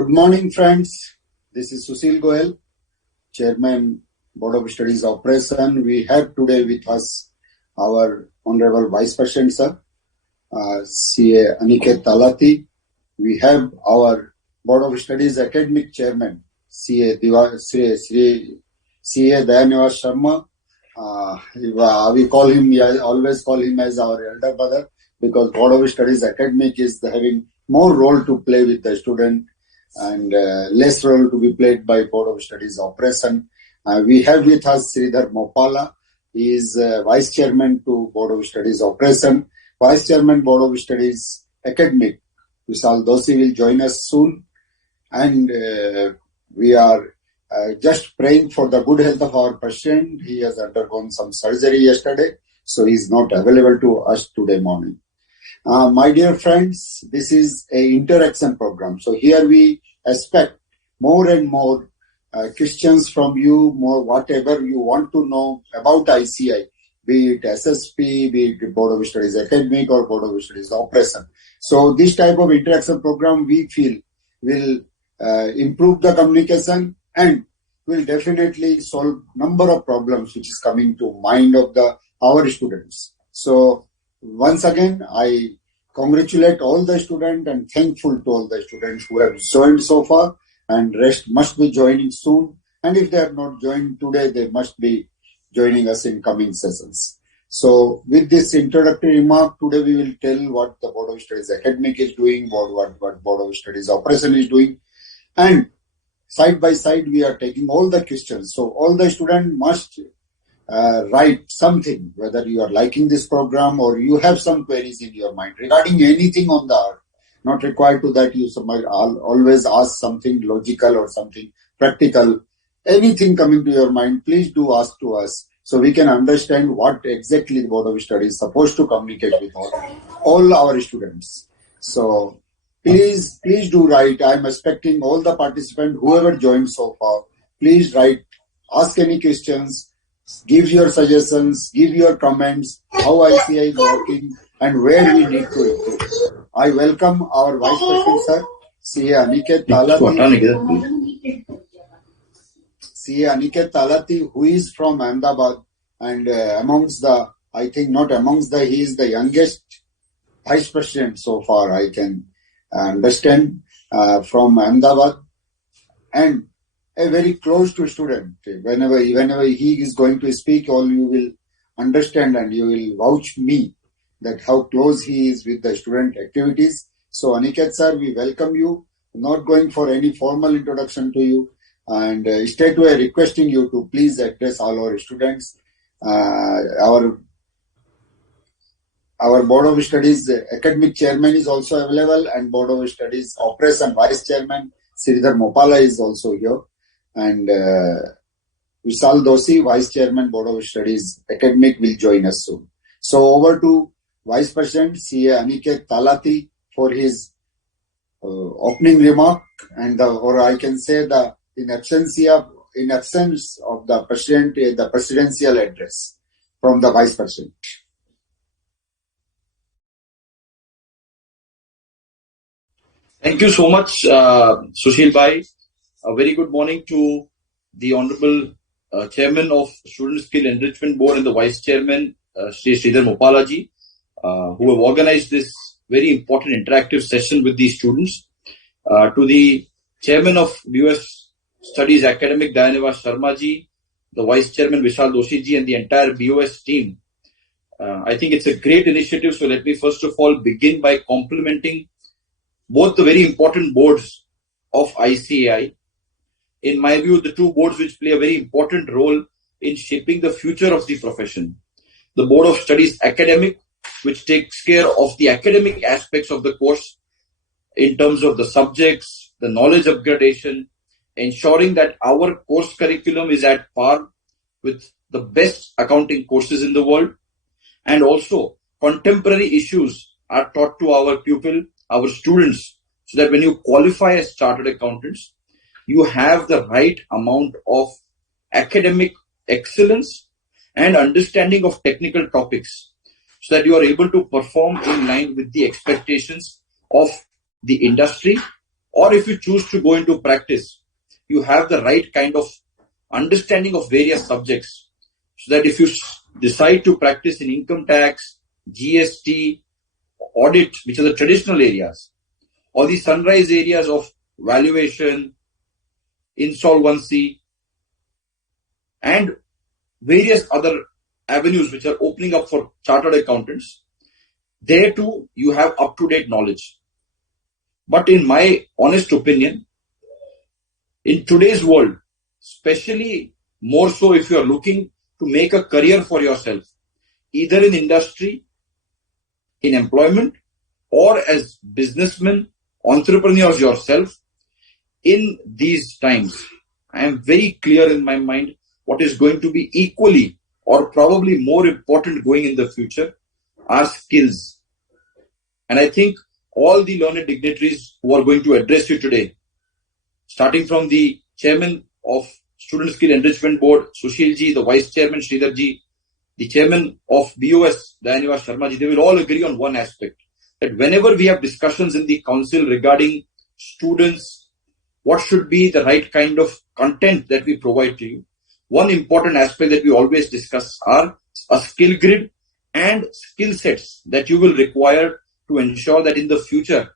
Good morning, friends. This is Sushil Goel, Chairman, Board of Studies Operation. We have today with us our Honorable Vice President, Sir, CA Aniket Talati. We have our Board of Studies Academic Chairman, CA Dayanivas Sharma. We call him, I always call him as our elder brother, because Board of Studies Academic is having more role to play with the student and less role to be played by Board of Studies Operation. We have with us Sridhar Mopala. He is Vice Chairman to Board of Studies Operation. Vice Chairman Board of Studies Academic, Vishal Doshi, will join us soon. And we are just praying for the good health of our patient. He has undergone some surgery yesterday, so he is not available to us today morning. My dear friends, this is a interaction program. So here we expect more and more questions from you, more whatever you want to know about ICI, be it SSP, be it Board of Studies Academic or Board of Studies Operation. So this type of interaction program we feel will improve the communication and will definitely solve number of problems which is coming to mind of our students. So once again, I congratulate all the students and thankful to all the students who have joined so far, and rest must be joining soon. And if they have not joined today, they must be joining us in coming sessions. So with this introductory remark, today we will tell what the Board of Studies Academic is doing, what Board of Studies Operation is doing. And side by side, we are taking all the questions. So all the students must write something, whether you are liking this program or you have some queries in your mind regarding anything on the art. Not required to that you might always ask something logical or something practical. Anything coming to your mind, please do ask to us so we can understand what exactly the Board of Studies is supposed to communicate with all our students. So please do write. I am expecting all the participants, whoever joined so far, please write, ask any questions, give your suggestions, give your comments, how ICI is working and where we need to improve. I welcome our Vice President, Sir, CA Aniket Talati. CA Aniket Talati, who is from Ahmedabad, and he is the youngest Vice President so far, I can understand, from Ahmedabad, and a very close to student. Whenever he is going to speak, all you will understand and you will vouch me that how close he is with the student activities. So Aniket sir, we welcome you. Not going for any formal introduction to you, and straight away requesting you to please address all our students. Our Board of Studies Academic Chairman is also available, and Board of Studies Operation Vice Chairman Sridhar Mopala is also here. And Vishal Doshi, Vice Chairman, Board of Studies Academic, will join us soon. So over to Vice President CA Aniket Talati for his opening remark, and or I can say in absence of the President, the presidential address from the Vice President. Thank you so much, Sushil Bhai. A very good morning to the Honorable Chairman of Student Skill Enrichment Board and the Vice Chairman, Sri Sridhar Mopala ji, who have organized this very important interactive session with these students. To the Chairman of BOS Studies Academic, Dayanivas Sharma ji, the Vice Chairman Vishal Doshi ji, and the entire BOS team. I think it's a great initiative, so let me first of all begin by complimenting both the very important boards of ICAI. In my view, the two boards which play a very important role in shaping the future of the profession. The Board of Studies Academic, which takes care of the academic aspects of the course in terms of the subjects, the knowledge upgradation, ensuring that our course curriculum is at par with the best accounting courses in the world, and also contemporary issues are taught to our pupil, our students, so that when you qualify as chartered accountants, you have the right amount of academic excellence and understanding of technical topics, so that you are able to perform in line with the expectations of the industry or if you choose to go into practice, you have the right kind of understanding of various subjects, so that if you decide to practice in income tax, GST, audit, which are the traditional areas, or the sunrise areas of valuation, insolvency, and various other avenues which are opening up for chartered accountants, there too you have up-to-date knowledge. But in my honest opinion, in today's world, especially more so if you are looking to make a career for yourself, either in industry, in employment, or as businessmen, entrepreneurs yourself, in these times, I am very clear in my mind what is going to be equally or probably more important going in the future are skills. And I think all the learned dignitaries who are going to address you today, starting from the chairman of Student Skill Enrichment Board, Sushil ji, the vice chairman, Sridhar ji, the chairman of BOS, Dayaniva Sharma ji, they will all agree on one aspect, that whenever we have discussions in the council regarding students, what should be the right kind of content that we provide to you, one important aspect that we always discuss are a skill grid and skill sets that you will require to ensure that in the future,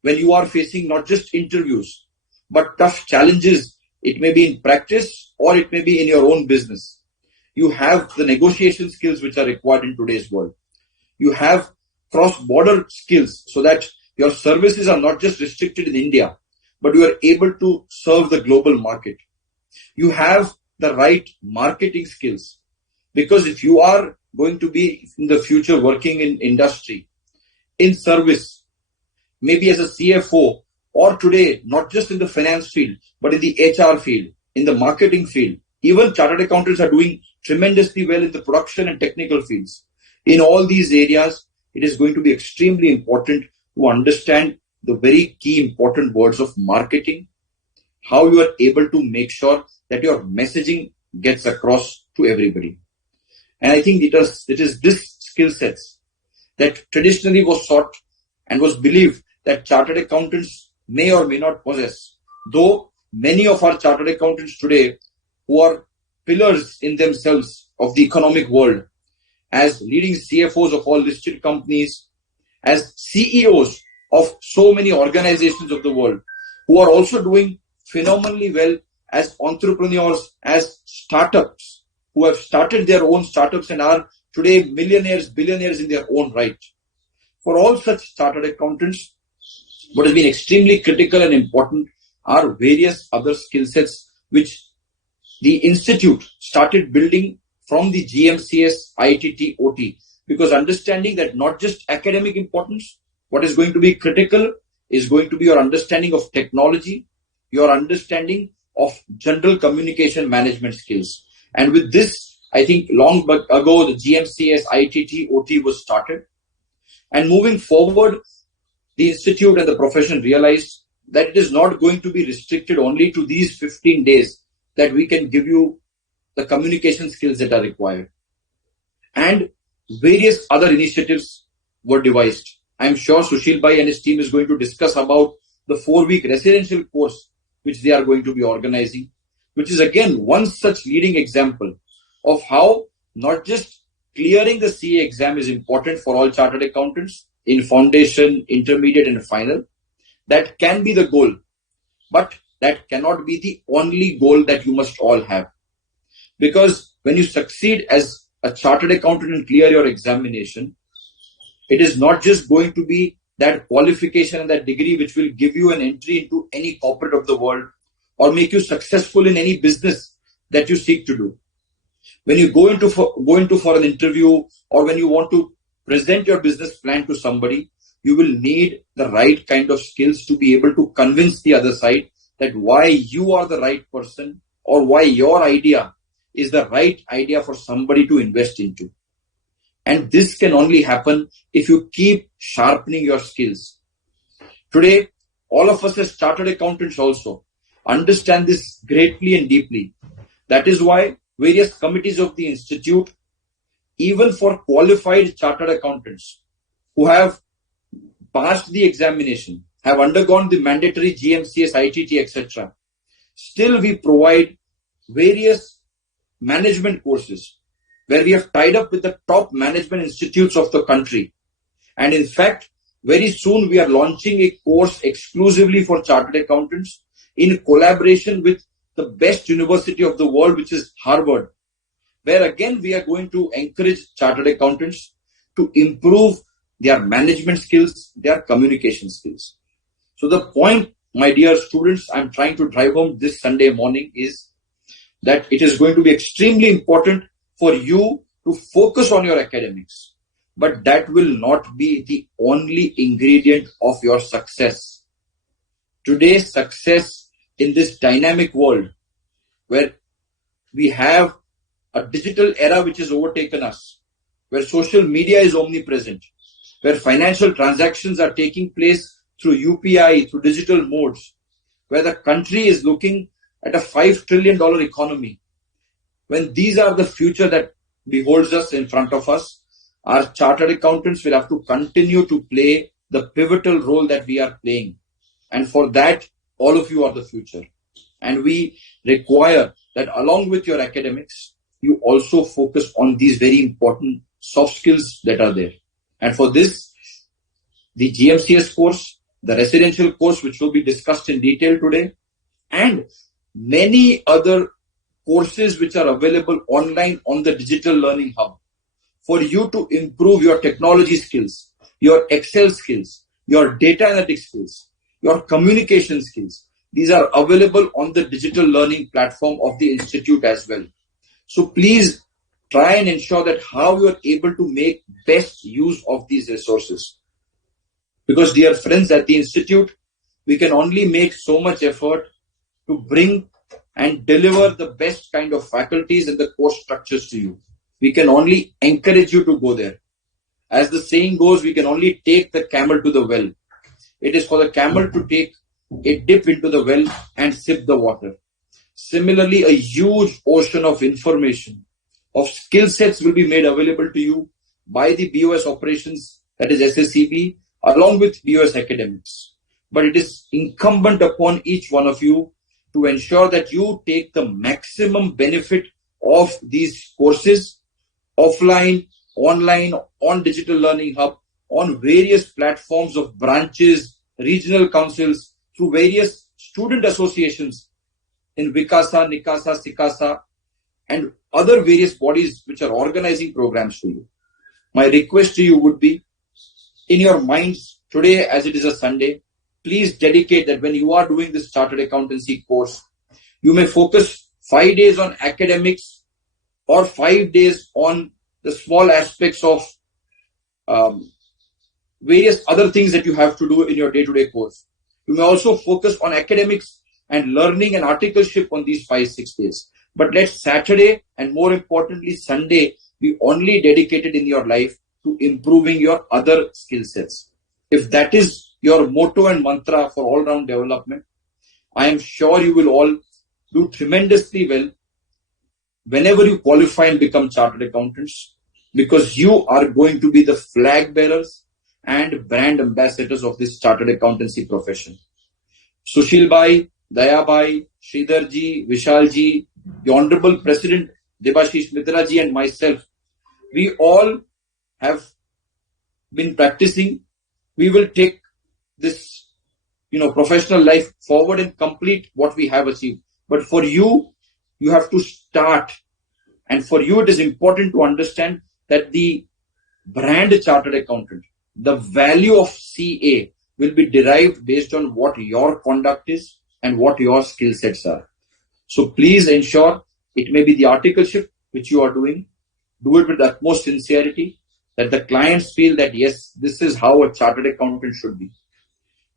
when you are facing not just interviews, but tough challenges, it may be in practice or it may be in your own business, you have the negotiation skills which are required in today's world. You have cross-border skills so that your services are not just restricted in India, but you are able to serve the global market. You have the right marketing skills, because if you are going to be in the future working in industry, in service, maybe as a CFO, or today, not just in the finance field, but in the HR field, in the marketing field. Even chartered accountants are doing tremendously well in the production and technical fields. In all these areas, it is going to be extremely important to understand the very key important words of marketing, how you are able to make sure that your messaging gets across to everybody. And I think it is this skill sets that traditionally was sought and was believed that chartered accountants may or may not possess. Though many of our chartered accountants today, who are pillars in themselves of the economic world, as leading CFOs of all listed companies, as CEOs of so many organizations of the world, who are also doing phenomenally well as entrepreneurs, as startups, who have started their own startups and are today millionaires, billionaires in their own right. For all such chartered accountants, what has been extremely critical and important are various other skill sets which the institute started building from the GMCS, ITT, OT, because understanding that not just academic importance, what is going to be critical is going to be your understanding of technology, your understanding of general communication management skills. And with this, I think long ago, the GMCS, ITT, OT was started. And moving forward, the institute and the profession realized that it is not going to be restricted only to these 15 days that we can give you the communication skills that are required. And various other initiatives were devised. I'm sure Sushil Bhai and his team is going to discuss about the 4-week residential course which they are going to be organizing, which is again one such leading example of how not just clearing the CA exam is important for all chartered accountants in foundation, intermediate and final. That can be the goal, but that cannot be the only goal that you must all have. Because when you succeed as a chartered accountant and clear your examination, it is not just going to be that qualification and that degree which will give you an entry into any corporate of the world or make you successful in any business that you seek to do. When you go into for an interview, or when you want to present your business plan to somebody, you will need the right kind of skills to be able to convince the other side that why you are the right person or why your idea is the right idea for somebody to invest into. And this can only happen if you keep sharpening your skills. Today, all of us as chartered accountants also understand this greatly and deeply. That is why various committees of the institute, even for qualified chartered accountants who have passed the examination, have undergone the mandatory GMCS, ITT, etc. Still, we provide various management courses where we have tied up with the top management institutes of the country. And in fact, very soon we are launching a course exclusively for chartered accountants in collaboration with the best university of the world, which is Harvard, where again we are going to encourage chartered accountants to improve their management skills, their communication skills. So the point, my dear students, I'm trying to drive home this Sunday morning is that it is going to be extremely important for you to focus on your academics. But that will not be the only ingredient of your success. Today's success in this dynamic world where we have a digital era which has overtaken us, where social media is omnipresent, where financial transactions are taking place through UPI, through digital modes, where the country is looking at a $5 trillion economy. When these are the future that beholds us in front of us, our chartered accountants will have to continue to play the pivotal role that we are playing. And for that, all of you are the future. And we require that along with your academics, you also focus on these very important soft skills that are there. And for this, the GMCS course, the residential course, which will be discussed in detail today, and many other courses which are available online on the Digital Learning Hub, for you to improve your technology skills, your Excel skills, your data analytics skills, your communication skills. These are available on the digital learning platform of the institute as well. So please try and ensure that how you are able to make best use of these resources. Because dear friends, at the institute, we can only make so much effort to bring and deliver the best kind of faculties and the course structures to you. We can only encourage you to go there. As the saying goes, we can only take the camel to the well. It is for the camel to take a dip into the well and sip the water. Similarly, a huge ocean of information, of skill sets will be made available to you by the BOS operations, that is SSCB, along with BOS academics. But it is incumbent upon each one of you to ensure that you take the maximum benefit of these courses offline, online, on Digital Learning Hub, on various platforms of branches, regional councils, through various student associations in Vikasa, Nikasa, Sikasa, and other various bodies which are organizing programs for you. My request to you would be, in your minds today, as it is a Sunday, please dedicate that when you are doing this chartered accountancy course, you may focus 5 days on academics or 5 days on the small aspects of various other things that you have to do in your day-to-day course. You may also focus on academics and learning and articleship on these 5-6 days. But let Saturday and more importantly Sunday be only dedicated in your life to improving your other skill sets. If that is your motto and mantra for all-round development, I am sure you will all do tremendously well whenever you qualify and become chartered accountants, because you are going to be the flag bearers and brand ambassadors of this chartered accountancy profession. Sushil Bhai, Daya Bhai, Sridhar ji, Vishal ji, the Honorable President Debashish Mitra ji and myself, we all have been practicing. We will take this, professional life forward and complete what we have achieved. But for you, you have to start. And for you, it is important to understand that the brand chartered accountant, the value of CA will be derived based on what your conduct is and what your skill sets are. So please ensure, it may be the articleship which you are doing, do it with the utmost sincerity, that the clients feel that yes, this is how a chartered accountant should be.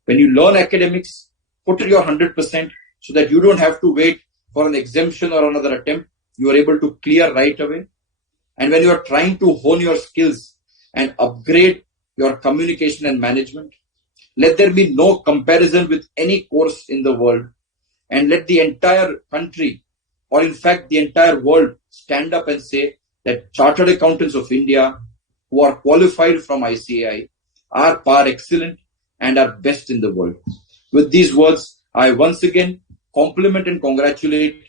When you learn academics, put your 100% so that you don't have to wait for an exemption or another attempt. You are able to clear right away. And when you are trying to hone your skills and upgrade your communication and management, let there be no comparison with any course in the world, and let the entire country, or in fact the entire world, stand up and say that Chartered Accountants of India who are qualified from ICAI are par excellent, and are best in the world. With these words, I once again compliment and congratulate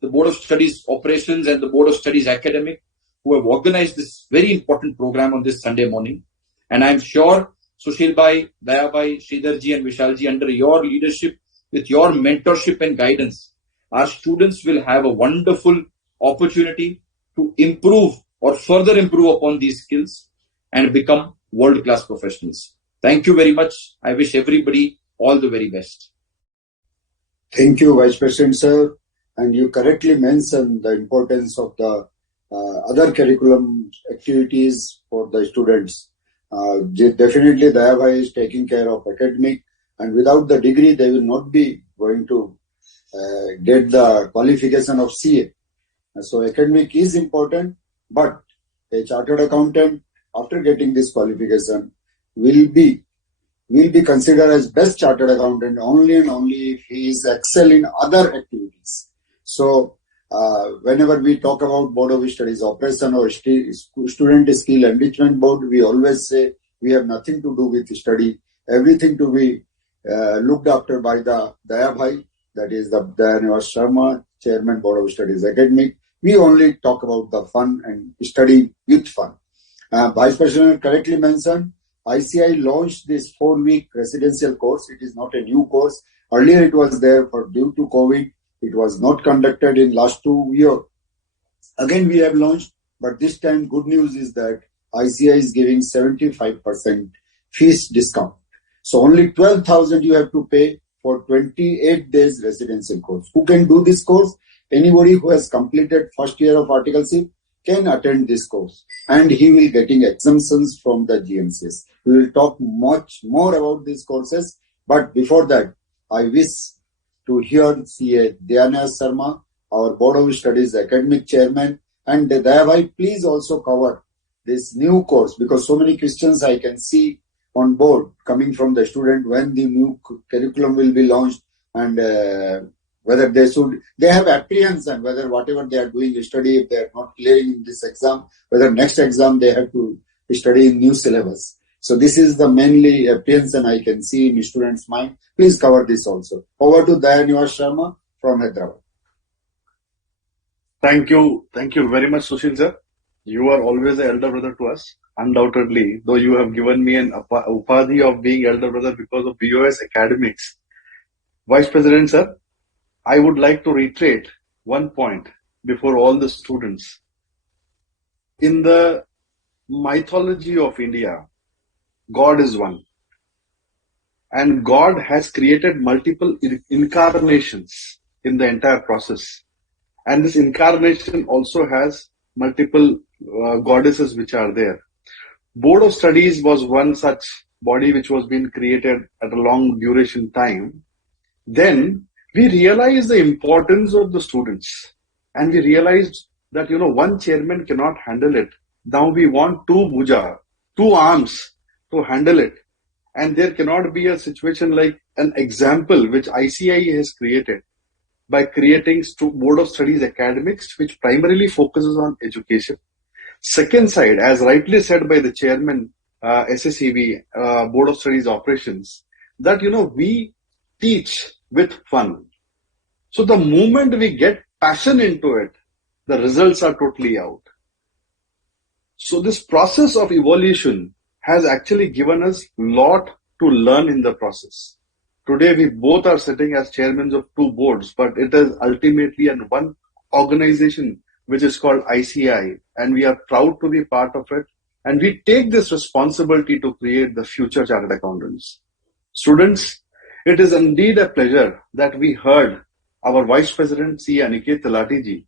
the Board of Studies Operations and the Board of Studies Academic who have organized this very important program on this Sunday morning. And I'm sure Sushil Bhai, Daya Bhai, Sridharji and Vishalji, under your leadership, with your mentorship and guidance, our students will have a wonderful opportunity to improve or further improve upon these skills and become world-class professionals. Thank you very much. I wish everybody all the very best. Thank you, Vice President, sir. And you correctly mentioned the importance of the other curriculum activities for the students. Definitely, Dayabhai is taking care of academic, and without the degree, they will not be going to get the qualification of CA. So, academic is important, but a chartered accountant, after getting this qualification, will be considered as best chartered accountant only and only if he is excel in other activities. So, whenever we talk about Board of Studies Operation or Student Skill Enrichment Board, we always say we have nothing to do with study, everything to be looked after by the Dayabhai, that is the Dayanivas Sharma, Chairman Board of Studies Academic. We only talk about the fun and study with fun. Vice President correctly mentioned, ICI launched this 4-week residential course. It is not a new course. Earlier it was there, but due to COVID, it was not conducted in last 2 years. Again, we have launched, but this time good news is that ICI is giving 75% fees discount. So only 12,000 you have to pay for 28 days residential course. Who can do this course? Anybody who has completed first year of Articleship can attend this course, and he will getting exemptions from the GMCS. We will talk much more about these courses, but before that, I wish to hear CA Dayanivas Sharma, our Board of Studies Academic Chairman, and Dayabhai, please also cover this new course, because so many questions I can see on board coming from the student when the new curriculum will be launched, and whether they have apprehension whether whatever they are doing study, if they are not clearing in this exam, whether next exam they have to study in new syllabus. So this is the mainly apprehension I can see in students' mind. Please cover this also. Over to Dayanivas Sharma from Hyderabad. Thank you very much, Sushil sir. You are always an elder brother to us, undoubtedly, though you have given me an upadhi of being elder brother because of BOS academics. Vice President sir, I would like to reiterate one point before all the students. In the mythology of India, God is one. And God has created multiple incarnations in the entire process. And this incarnation also has multiple goddesses which are there. Board of Studies was one such body which was being created at a long duration time. Then we realized the importance of the students, and we realized that one chairman cannot handle it. Now we want two arms to handle it, and there cannot be a situation like an example which ICI has created by creating Board of Studies Academics, which primarily focuses on education. Second side, as rightly said by the chairman, SSEB, Board of Studies Operations, that we teach with fun. So the moment we get passion into it, the results are totally out. So this process of evolution has actually given us a lot to learn in the process. Today we both are sitting as chairmen of two boards, but it is ultimately one organization which is called ICI, and we are proud to be part of it. And we take this responsibility to create the future chartered accountants. Students, it is indeed a pleasure that we heard our Vice President C. Aniket Talati ji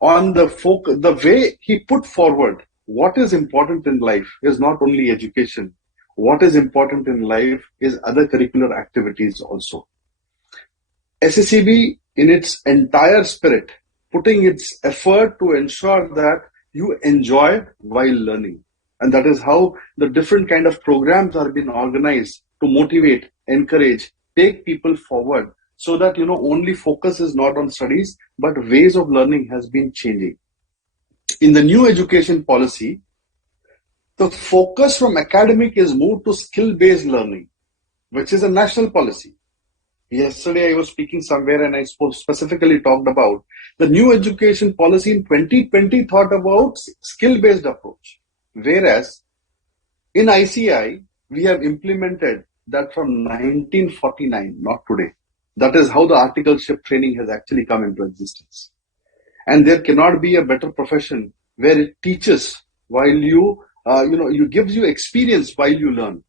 on the way he put forward what is important in life is not only education. What is important in life is other curricular activities also. SSEB in its entire spirit, putting its effort to ensure that you enjoy while learning. And that is how the different kind of programs are being organized to motivate, encourage, take people forward, so that only focus is not on studies, but ways of learning has been changing. In the new education policy, the focus from academic is moved to skill-based learning. which is a national policy. Yesterday, I was speaking somewhere and I specifically talked about the new education policy in 2020 thought about skill-based approach. Whereas in ICI, we have implemented that from 1949, not today. That is how the articleship training has actually come into existence. And there cannot be a better profession where it teaches while you gives you experience while you learn.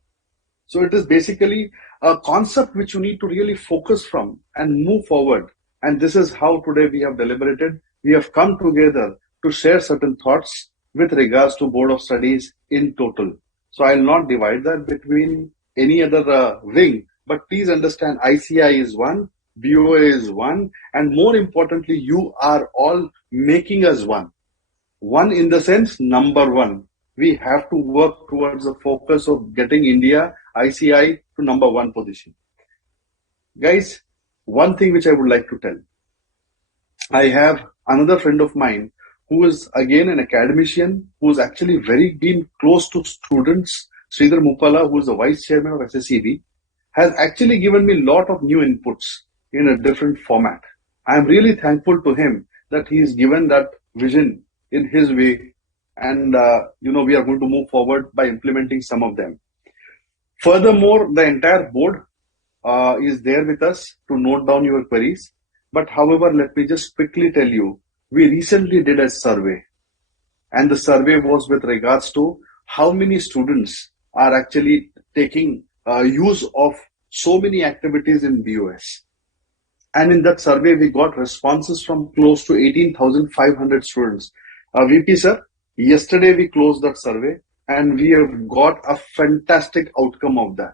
So it is basically a concept which you need to really focus from and move forward. And this is how today we have deliberated. We have come together to share certain thoughts with regards to Board of Studies in total. So I'll not divide that between any other wing, but please understand ICI is one, BOA is one, and more importantly, you are all making us one. One in the sense, number one. We have to work towards the focus of getting India, ICI to number one position. Guys, one thing which I would like to tell. I have another friend of mine who is again an academician, who is actually very been close to students. Sridhar Mupala, who is the vice chairman of SSEB, has actually given me a lot of new inputs in a different format. I am really thankful to him that he has given that vision in his way. And, we are going to move forward by implementing some of them. Furthermore, the entire board is there with us to note down your queries. But however, let me just quickly tell you, we recently did a survey. And the survey was with regards to how many students are actually taking use of so many activities in BOS. And in that survey, we got responses from close to 18,500 students. VP sir, yesterday we closed that survey and we have got a fantastic outcome of that.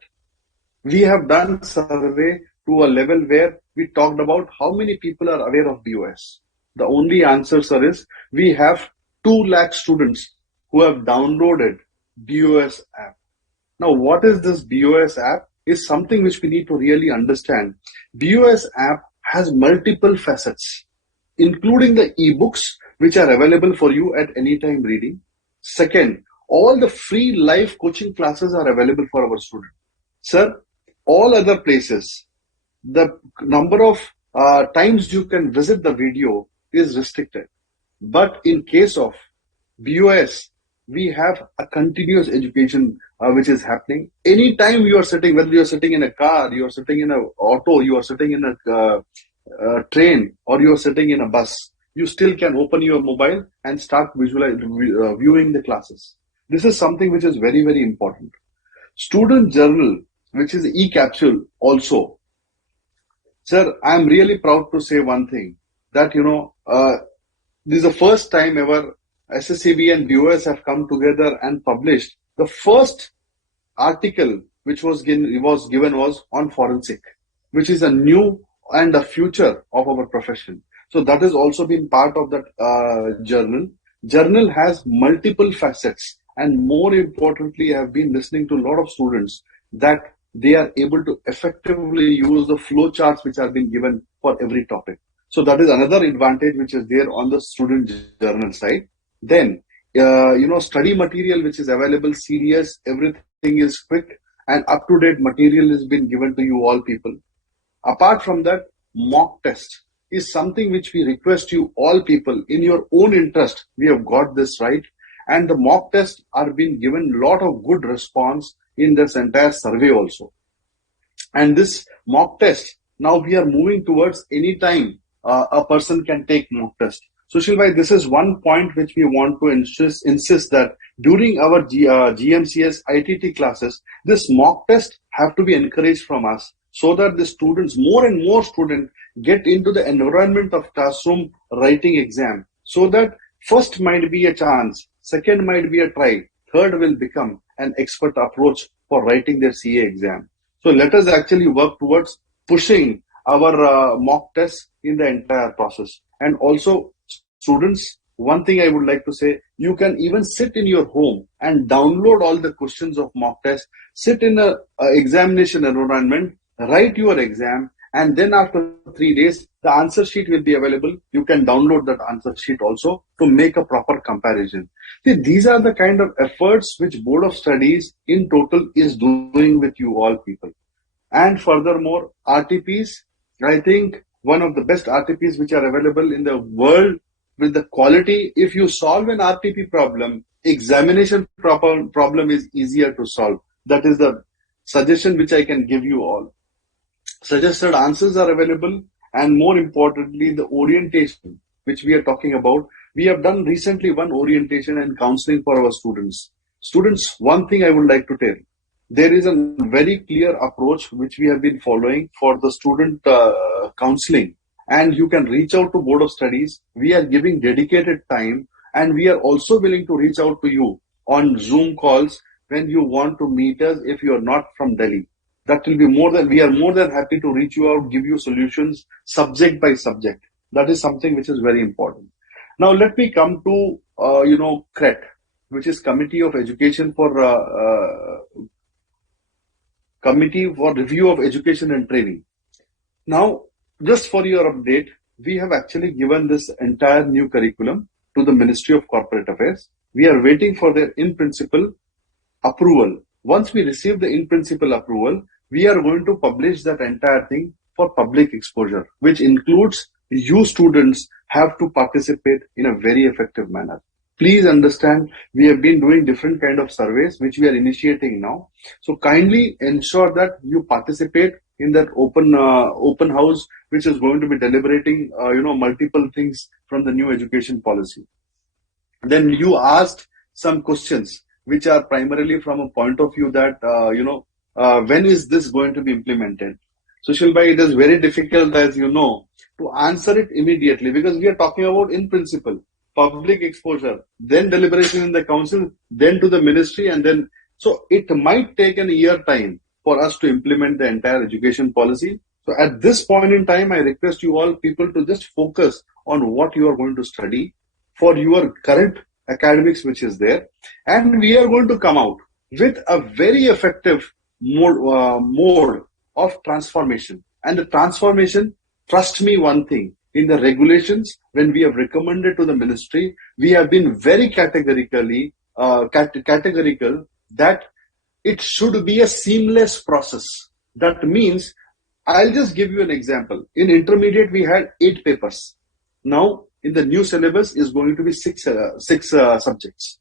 We have done survey to a level where we talked about how many people are aware of BOS. The only answer, sir, is we have 2 lakh students who have downloaded BOS app. Now, what is this BOS app is something which we need to really understand. BOS app has multiple facets, including the ebooks, which are available for you at any time reading. Second, all the free live coaching classes are available for our students. Sir, all other places, the number of times you can visit the video is restricted. But in case of BOS, we have a continuous education which is happening. Anytime you are sitting, whether you are sitting in a car, you are sitting in an auto, you are sitting in a train, or you are sitting in a bus, you still can open your mobile and start viewing the classes. This is something which is very, very important. Student journal, which is e-capsule also. Sir, I'm really proud to say one thing, that, this is the first time ever SSCB and BOS have come together and published the first article which was given was on forensic, which is a new and a future of our profession. So that has also been part of that journal. Journal has multiple facets, and more importantly, I have been listening to a lot of students that they are able to effectively use the flow charts which have been given for every topic. So that is another advantage which is there on the student journal side. Then, study material which is available, serious, everything is quick and up-to-date material has been given to you all people. Apart from that, mock test is something which we request you all people in your own interest. We have got this right. And the mock tests are being given a lot of good response in this entire survey also. And this mock test, now we are moving towards any time a person can take mock test. Sushil bhai, this is one point which we want to insist that during our GMCS ITT classes, this mock test have to be encouraged from us so that the students, more and more students, get into the environment of classroom writing exam. So that first might be a chance, second might be a try, third will become an expert approach for writing their CA exam. So let us actually work towards pushing our mock tests in the entire process. And also, students, one thing I would like to say, you can even sit in your home and download all the questions of mock test, sit in a examination environment, write your exam, and then after 3 days, the answer sheet will be available. You can download that answer sheet also to make a proper comparison. See, these are the kind of efforts which Board of Studies in total is doing with you all people. And furthermore, RTPs, I think one of the best RTPs which are available in the world with the quality. If you solve an RTP problem, examination problem is easier to solve. That is the suggestion which I can give you all. Suggested answers are available, and more importantly, the orientation which we are talking about. We have done recently one orientation and counseling for our students. Students, one thing I would like to tell, there is a very clear approach which we have been following for the student counseling, and you can reach out to Board of Studies. We are giving dedicated time, and we are also willing to reach out to you on Zoom calls when you want to meet us if you are not from Delhi. That will be we are more than happy to reach you out, give you solutions subject by subject. That is something which is very important. Now let me come to CRET, which is Committee for Review of Education and Training. Now, just for your update, we have actually given this entire new curriculum to the Ministry of Corporate Affairs. We are waiting for their in-principle approval. Once we receive the in-principle approval, we are going to publish that entire thing for public exposure, which includes you students have to participate in a very effective manner. Please understand, we have been doing different kind of surveys, which we are initiating now. So kindly ensure that you participate in that open house, which is going to be deliberating, multiple things from the new education policy. Then you asked some questions, which are primarily from a point of view that, when is this going to be implemented? Sushil bhai, it is very difficult, as you know, to answer it immediately because we are talking about in principle, public exposure, then deliberation in the council, then to the ministry, and then, so it might take a year time for us to implement the entire education policy. So at this point in time, I request you all people to just focus on what you are going to study for your current academics, which is there. And we are going to come out with a very effective mode of transformation. And the transformation, trust me one thing, in the regulations, when we have recommended to the ministry, we have been very categorical that it should be a seamless process. That means, I'll just give you an example. In intermediate, we had 8 papers. Now, in the new syllabus is going to be 6 subjects,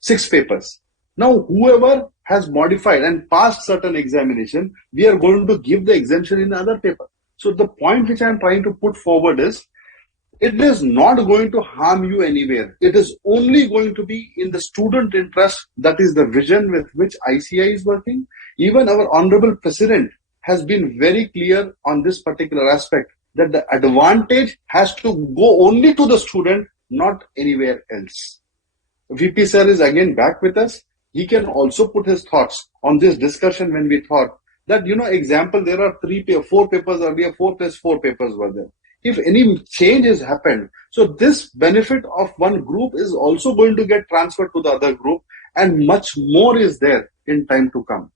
6 papers. Now, whoever has modified and passed certain examination, we are going to give the exemption in other paper. So the point which I am trying to put forward is, it is not going to harm you anywhere. It is only going to be in the student interest. That is the vision with which ICI is working. Even our Honorable President has been very clear on this particular aspect, that the advantage has to go only to the student, not anywhere else. VP sir is again back with us. He can also put his thoughts on this discussion when we thought that, example, there are 4 papers earlier, 4 plus 4 papers were there. If any change has happened, so this benefit of one group is also going to get transferred to the other group, and much more is there in time to come.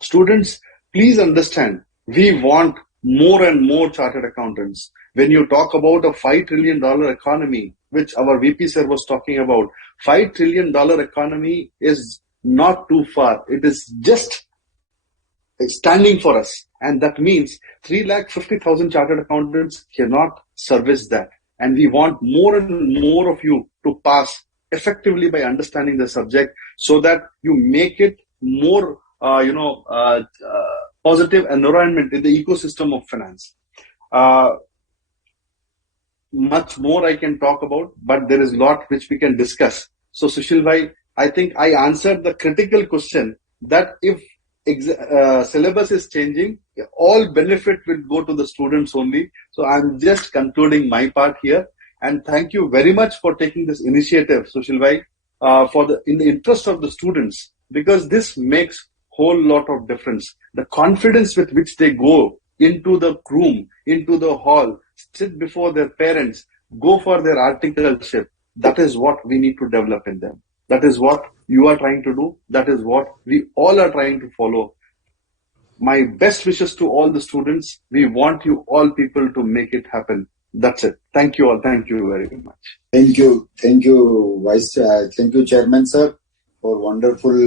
Students, please understand, we want more and more chartered accountants. When you talk about a $5 trillion economy, which our VP sir was talking about, $5 trillion economy is not too far. It is just standing for us. And that means 350,000 chartered accountants cannot service that. And we want more and more of you to pass effectively by understanding the subject so that you make it more, positive environment in the ecosystem of finance. Much more I can talk about, but there is a lot which we can discuss. So Sushil bhai, I think I answered the critical question that if syllabus is changing, all benefit will go to the students only. So I'm just concluding my part here, and thank you very much for taking this initiative, Sushil bhai, in the interest of the students, because this makes whole lot of difference. The confidence with which they go into the room, into the hall, sit before their parents, go for their articleship. That is what we need to develop in them. That is what you are trying to do. That is what we all are trying to follow. My best wishes to all the students. We want you all people to make it happen. That's it. Thank you all. Thank you very much. Thank you. Thank you, Chairman, sir. for wonderful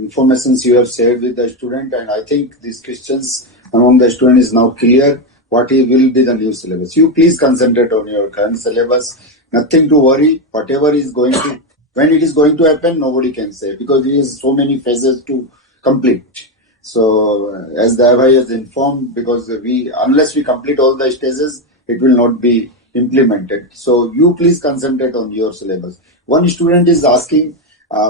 informations you have shared with the student. And I think these questions among the student is now clear what will be the new syllabus. You please concentrate on your current syllabus. Nothing to worry. Whatever is going to, when it is going to happen, nobody can say, because there is so many phases to complete. So as the FI has informed, because unless we complete all the stages, it will not be implemented. So you please concentrate on your syllabus. One student is asking,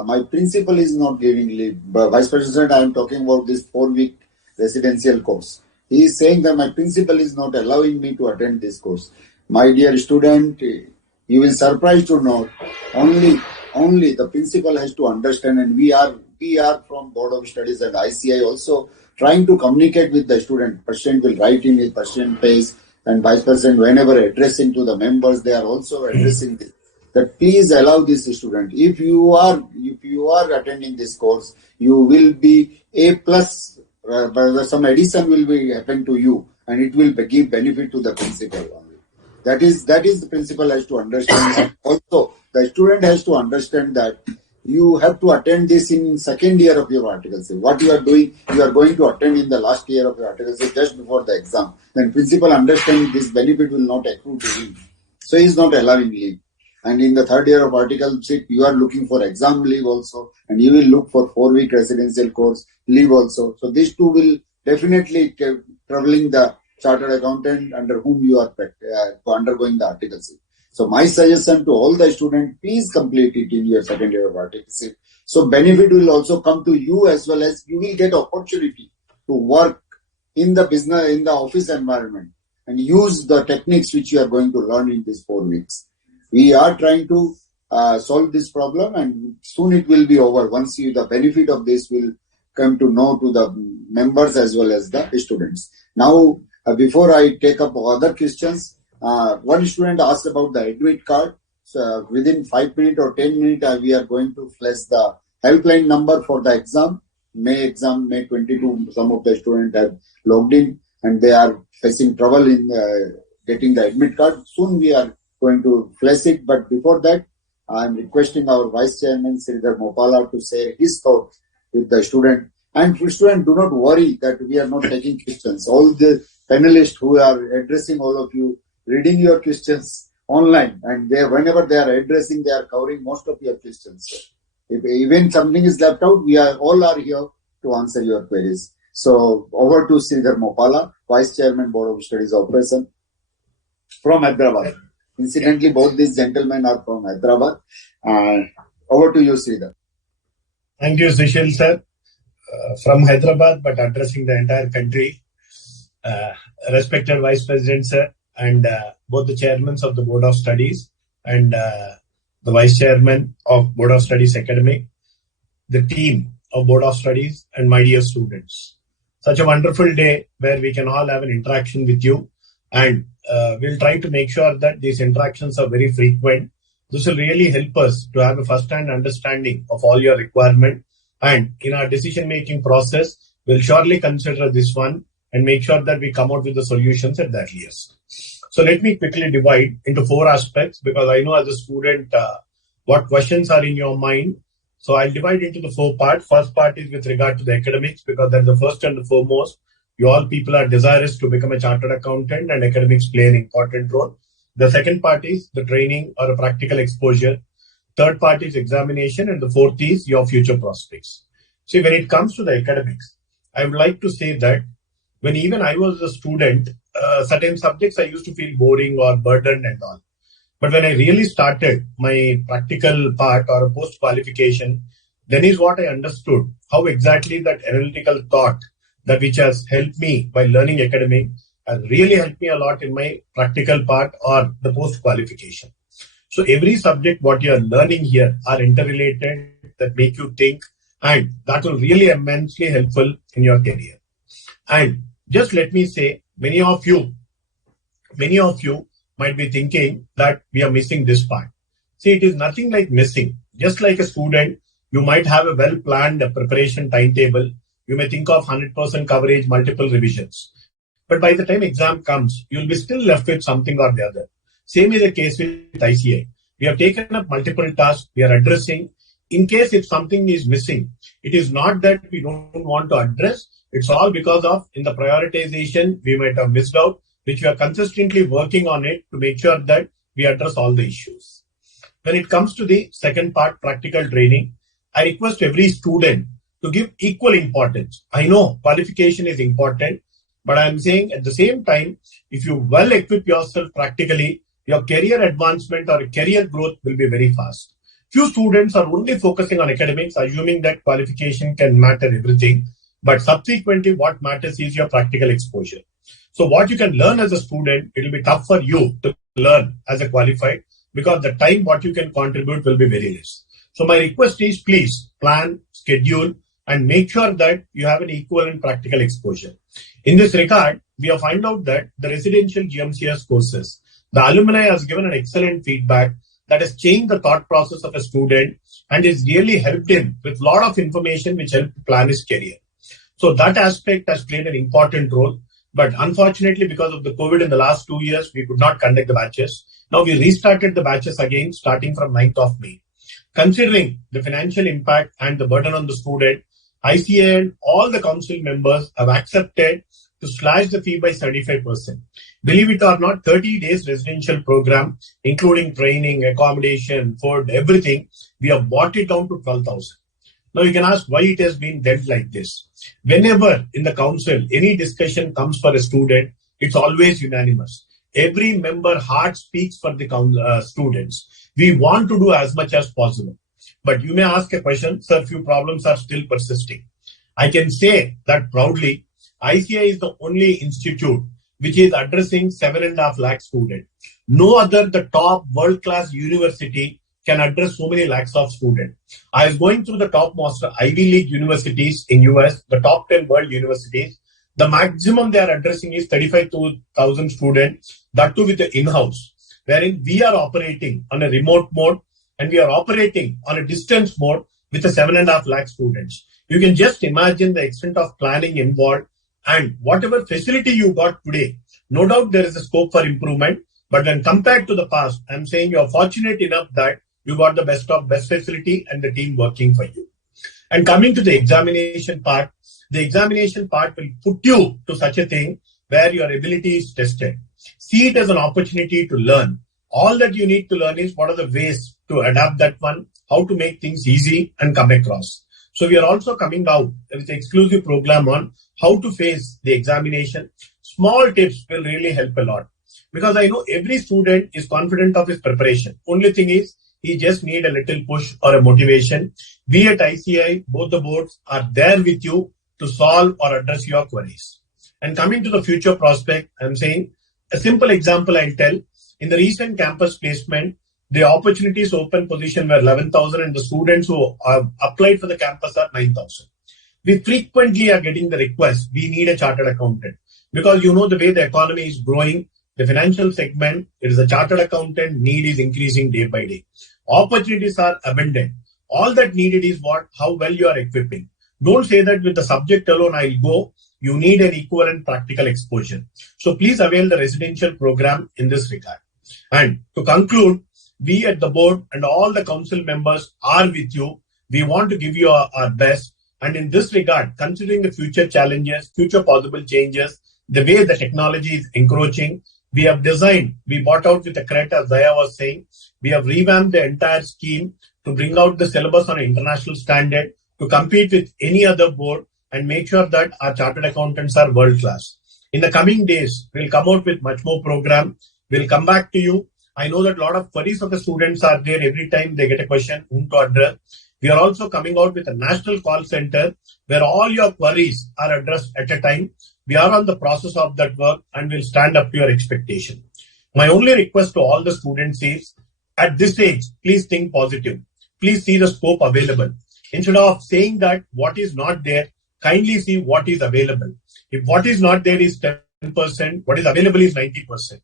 my principal is not giving leave. But Vice President, I am talking about this 4-week residential course. He is saying that my principal is not allowing me to attend this course. My dear student, you will surprised to know only the principal has to understand, and we are from Board of Studies and ICI also trying to communicate with the student. President will write in his President page, and Vice President, whenever addressing to the members, they are also addressing this. That please allow this student. If you are attending this course, you will be A plus. But some addition will be happen to you, and it will give benefit to the principal only. That is the principal has to understand. Also, the student has to understand that you have to attend this in second year of your articleship. What you are doing, you are going to attend in the last year of your articleship just before the exam. Then principal understands this benefit will not accrue to him. So he is not allowing leave. And in the third year of articleship, you are looking for exam leave also, and you will look for 4-week residential course leave also. So these two will definitely troubling the chartered accountant under whom you are undergoing the articleship. So my suggestion to all the students, please complete it in your second year of articleship. So benefit will also come to you, as well as you will get opportunity to work in the business, in the office environment, and use the techniques which you are going to learn in these 4 weeks. We are trying to solve this problem, and soon it will be over. Once the benefit of this will come to know to the members as well as the students. Now, before I take up other questions, one student asked about the admit card. So within 5 minutes or 10 minutes, we are going to flash the helpline number for the exam. May 22, some of the students have logged in and they are facing trouble in getting the admit card. Soon we are going to flash it, but before that, I am requesting our Vice Chairman, Sridhar Mopala, to share his thoughts with the student. And student, do not worry that we are not taking questions. All the panelists who are addressing all of you, reading your questions online, and whenever they are addressing, they are covering most of your questions. If even something is left out, we are all here to answer your queries. So over to Sridhar Mopala, Vice Chairman, Board of Studies Operation from Hyderabad. Incidentally, both these gentlemen are from Hyderabad. Over to you, Sridhar. Thank you, Sushil sir. From Hyderabad, but addressing the entire country. Respected Vice President sir, and both the chairmen of the Board of Studies and the Vice Chairman of Board of Studies Academic, the team of Board of Studies, and my dear students. Such a wonderful day where we can all have an interaction with you, and we'll try to make sure that these interactions are very frequent. This will really help us to have a first-hand understanding of all your requirements, and in our decision-making process, we'll surely consider this one and make sure that we come out with the solutions at the earliest. So let me quickly divide into 4 aspects, because I know as a student what questions are in your mind. So I'll divide into the 4 parts. First part is with regard to the academics, because that's the first and the foremost. You all people are desirous to become a chartered accountant, and academics play an important role. The second part is the training or a practical exposure. Third part is examination, and the fourth is your future prospects. See, when it comes to the academics, I would like to say that when even I was a student, certain subjects I used to feel boring or burdened and all. But when I really started my practical part or a post-qualification, then is what I understood how exactly that analytical thought, that which has helped me by learning academic, has really helped me a lot in my practical part or the post-qualification. So every subject what you are learning here are interrelated, that make you think, and that will really immensely helpful in your career. And just let me say, many of you might be thinking that we are missing this part. See, it is nothing like missing. Just like a student, you might have a well-planned preparation timetable. You may think of 100% coverage, multiple revisions. But by the time exam comes, you'll be still left with something or the other. Same is the case with ICI. We have taken up multiple tasks. We are addressing. in case if something is missing, it is not that we don't want to address. It's all because of in the prioritization we might have missed out, which we are consistently working on it to make sure that we address all the issues. When it comes to the second part, practical training, I request every student to give equal importance. I know qualification is important, but I'm saying at the same time, if you well equip yourself practically, your career advancement or career growth will be very fast. Few students are only focusing on academics, assuming that qualification can matter everything, but subsequently what matters is your practical exposure. So what you can learn as a student, it will be tough for you to learn as a qualified because the time what you can contribute will be very less. So my request is please plan, schedule, and make sure that you have an equal and practical exposure. In this regard, we have found out that the residential GMCS courses, the alumni has given an excellent feedback that has changed the thought process of a student and has really helped him with a lot of information which helped plan his career. So that aspect has played an important role. But unfortunately, because of the COVID in the last 2 years, we could not conduct the batches. Now we restarted the batches again starting from 9th of May. Considering the financial impact and the burden on the student, ICA and all the council members have accepted to slash the fee by 75%. Believe it or not, 30 days residential program, including training, accommodation, food, everything, we have brought it down to 12,000. Now you can ask why it has been done like this. Whenever in the council, any discussion comes for a student, it's always unanimous. Every member heart speaks for the students. We want to do as much as possible. But you may ask a question, sir, few problems are still persisting. I can say that proudly, ICI is the only institute which is addressing 7.5 lakh students. No other, the top world-class university can address so many lakhs of students. I was going through the topmost Ivy League universities in US, the top 10 world universities. The maximum they are addressing is 35,000 students, that too with the in-house, wherein we are operating on a remote mode and we are operating on a distance mode with a 7.5 lakh students. You can just imagine the extent of planning involved and whatever facility you got today. No doubt there is a scope for improvement, but when compared to the past, I'm saying you're fortunate enough that you got the best of best facility and the team working for you. And coming to the examination part will put you to such a thing where your ability is tested. See it as an opportunity to learn. All that you need to learn is what are the ways to adapt that one, how to make things easy and come across. So we are also coming out with an exclusive program on how to face the examination. Small tips will really help a lot because I know every student is confident of his preparation. Only thing is he just need a little push or a motivation. We at ICI, both the boards are there with you to solve or address your queries. And coming to the future prospect, I'm saying a simple example I'll tell. In the recent campus placement, the opportunities open position were 11,000 and the students who have applied for the campus are 9,000. We frequently are getting the request, we need a chartered accountant. Because you know the way the economy is growing, the financial segment, it is a chartered accountant need is increasing day by day. Opportunities are abundant. All that needed is what? How well you are equipping. Don't say that with the subject alone I'll go. You need an equal and practical exposure. So please avail the residential program in this regard. And to conclude, we at the board and all the council members are with you. We want to give you our best. And in this regard, considering the future challenges, future possible changes, the way the technology is encroaching, we have designed, we bought out with the credit, as Zaya was saying, we have revamped the entire scheme to bring out the syllabus on an international standard, to compete with any other board and make sure that our chartered accountants are world class. In the coming days, we'll come out with much more program. We'll come back to you. I know that a lot of queries of the students are there every time they get a question, whom to address. We are also coming out with a national call center where all your queries are addressed at a time. We are on the process of that work and will stand up to your expectation. My only request to all the students is, at this age, please think positive. Please see the scope available. Instead of saying that what is not there, kindly see what is available. If what is not there is 10%, what is available is 90%.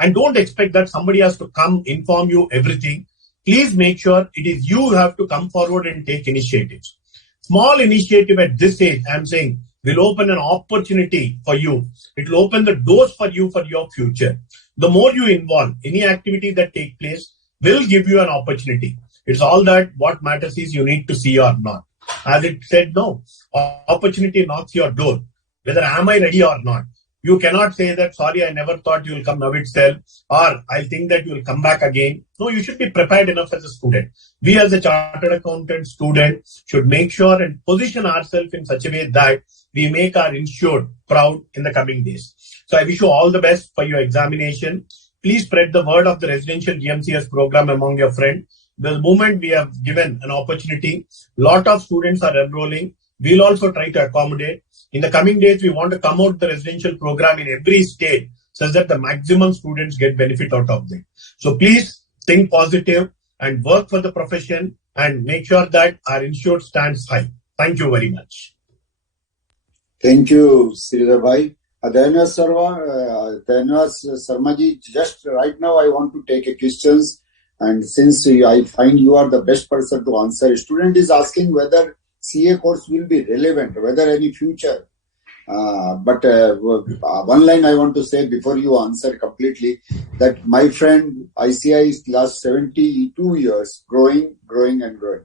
And don't expect that somebody has to come inform you everything. Please make sure it is you who have to come forward and take initiatives. Small initiative at this age, I'm saying, will open an opportunity for you. It will open the doors for you for your future. The more you involve, any activity that take place will give you an opportunity. It's all that what matters is you need to see or not. As it said, no, opportunity knocks your door. Whether am I ready or not? You cannot say that, sorry, I never thought you will come now itself, or I think that you will come back again. No, you should be prepared enough as a student. We as a chartered accountant student should make sure and position ourselves in such a way that we make our insured proud in the coming days. So I wish you all the best for your examination. Please spread the word of the residential GMCS program among your friends. The moment we have given an opportunity, lot of students are enrolling. We'll also try to accommodate. In the coming days, we want to come out the residential program in every state such that the maximum students get benefit out of it. So please think positive and work for the profession and make sure that our insured stands high. Thank you very much. Thank you, Sridhar Bhai. Dhanwad Sarmaji, just right now I want to take a questions, and since I find you are the best person to answer. A student is asking whether CA course will be relevant, whether any future. But one line I want to say before you answer completely, that my friend ICI is last 72 years growing and growing.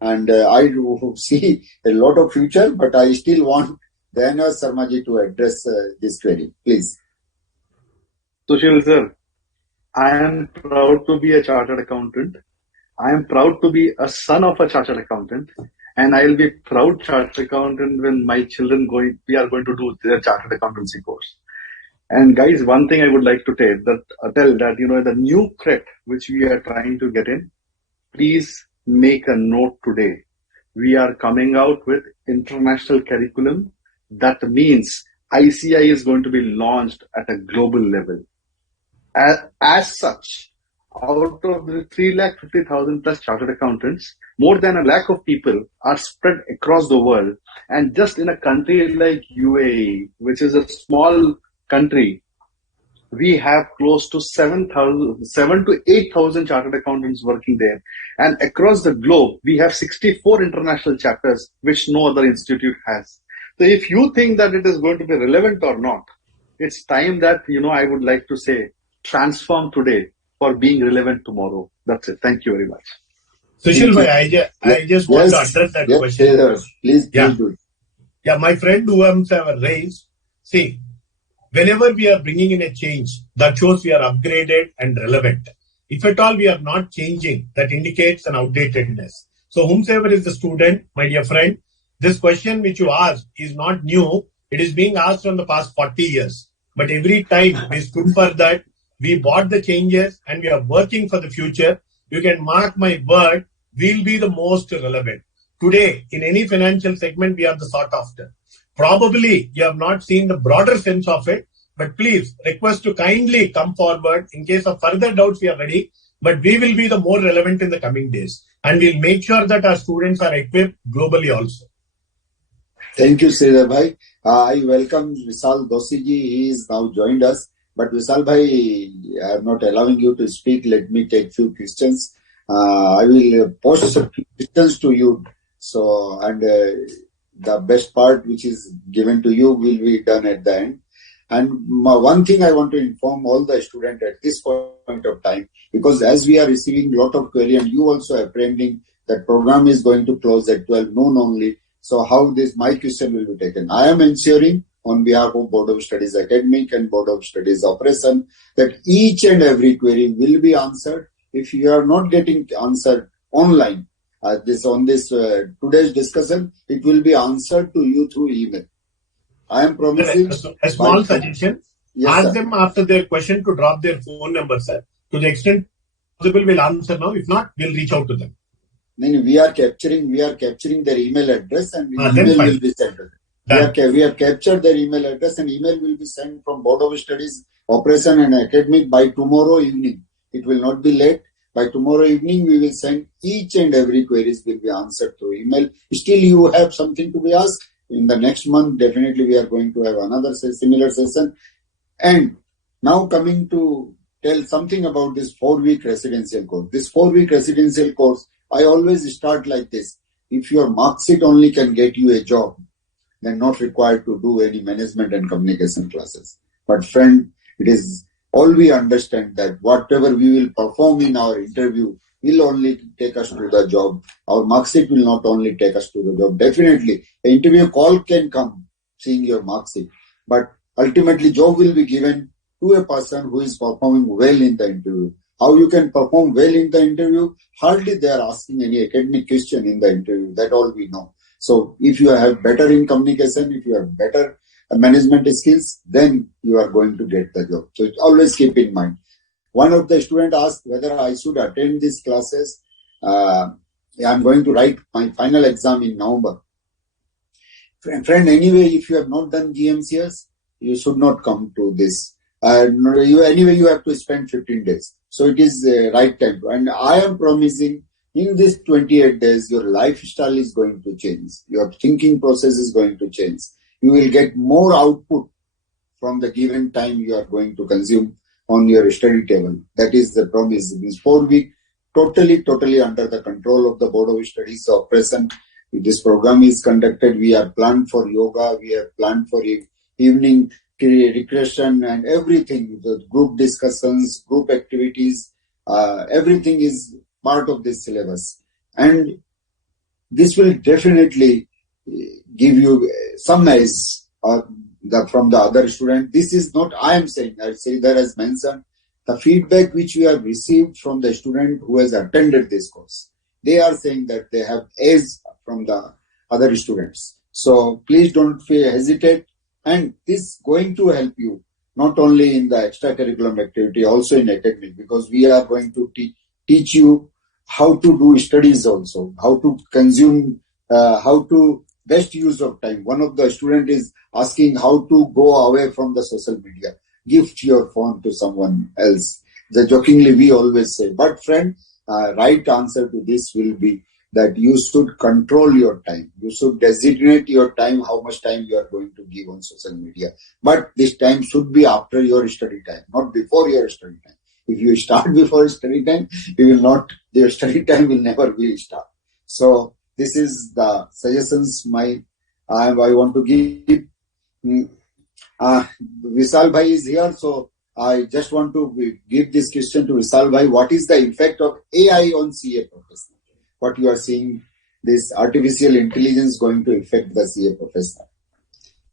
And I do see a lot of future, but I still want Dhanwad Sarmaji to address this query. Please. Sushil sir, I am proud to be a chartered accountant. I am proud to be a son of a chartered accountant. And I will be proud chartered accountant when my children we are going to do their chartered accountancy course. And guys, one thing I would like to tell that, the new threat which we are trying to get in, please make a note today. We are coming out with international curriculum. That means ICI is going to be launched at a global level. As such, out of the 350,000 plus chartered accountants, more than 1 lakh of people are spread across the world. And just in a country like UAE, which is a small country, we have close to 7 to 8,000 chartered accountants working there. And across the globe, we have 64 international chapters, which no other institute has. So if you think that it is going to be relevant or not, it's time that, I would like to say, transform today for being relevant tomorrow. That's it. Thank you very much. Sushil bhai, I just want to address that question. Please do it. Yeah, my friend who have raised, see, whenever we are bringing in a change, that shows we are upgraded and relevant. If at all we are not changing, that indicates an outdatedness. So whomsoever is the student, my dear friend, this question which you asked is not new. It is being asked from the past 40 years. But every time we stood for that, we bought the changes and we are working for the future. You can mark my word, we'll be the most relevant. Today, in any financial segment, we are the sought after. Probably you have not seen the broader sense of it, but please request to kindly come forward. In case of further doubts, we are ready, but we will be the more relevant in the coming days. And we'll make sure that our students are equipped globally also. Thank you, Sridhar Bhai. I welcome Vishal Doshi ji. He is now joined us. But Vishal Bhai, I am not allowing you to speak. Let me take few questions. I will post some questions to you. So, and the best part which is given to you will be done at the end. And one thing I want to inform all the students at this point of time, because as we are receiving a lot of query and you also apprehending that program is going to close at 12 noon only. So how my question will be taken? I am ensuring on behalf of Board of Studies Academic and Board of Studies Operation that each and every query will be answered. If you are not getting answered online, today's discussion, it will be answered to you through email. I am promising. A small suggestion. Yes, ask sir. them after their question to drop their phone number, sir. To the extent possible, we'll answer now. If not, we'll reach out to them. We are capturing their email address and email will be sent. We have captured their email address and email will be sent from Board of Studies, Operation and Academic by tomorrow evening. It will not be late. By tomorrow evening, we will send each and every queries will be answered through email. Still, you have something to be asked. In the next month, definitely we are going to have another similar session. And now coming to tell something about this 4-week residential course. This 4-week residential course, I always start like this. If your mark sheet only can get you a job, then not required to do any management and communication classes. But friend, it is all we understand that whatever we will perform in our interview will only take us to the job. Our mark sheet will not only take us to the job. Definitely, an interview call can come seeing your mark sheet, but ultimately job will be given to a person who is performing well in the interview. How you can perform well in the interview? Hardly they are asking any academic question in the interview. That all we know. So if you have better in communication, if you have better management skills, then you are going to get the job. So always keep in mind. One of the students asked whether I should attend these classes. I'm going to write my final exam in November. Friend, anyway, if you have not done GMCS, you should not come to this. You have to spend 15 days. So it is the right time. And I am promising in this 28 days, your lifestyle is going to change. Your thinking process is going to change. You will get more output from the given time you are going to consume on your study table. That is the promise. This 4 weeks, totally under the control of the Board of Studies of present. This program is conducted. We are planned for yoga. We have planned for evening recreation and everything. The group discussions, group activities, everything is part of this syllabus. And this will definitely give you some edge from the other student. This is not I am saying. I say that as mentioned. The feedback which we have received from the student who has attended this course, they are saying that they have edge from the other students. So please don't hesitate. And this is going to help you not only in the extracurricular activity, also in academic, because we are going to teach you how to do studies also, how to consume, how to best use of time. One of the students is asking how to go away from the social media. Gift your phone to someone else. Jokingly, we always say. But friend, right answer to this will be that you should control your time. You should designate your time, how much time you are going to give on social media. But this time should be after your study time, not before your study time. If you start before study time, your study time will never will start. So this is the suggestions I want to give. Vishal Bhai is here, so I just want to give this question to Vishal Bhai. What is the effect of AI on CA professional? What you are seeing, this artificial intelligence going to affect the CA professional?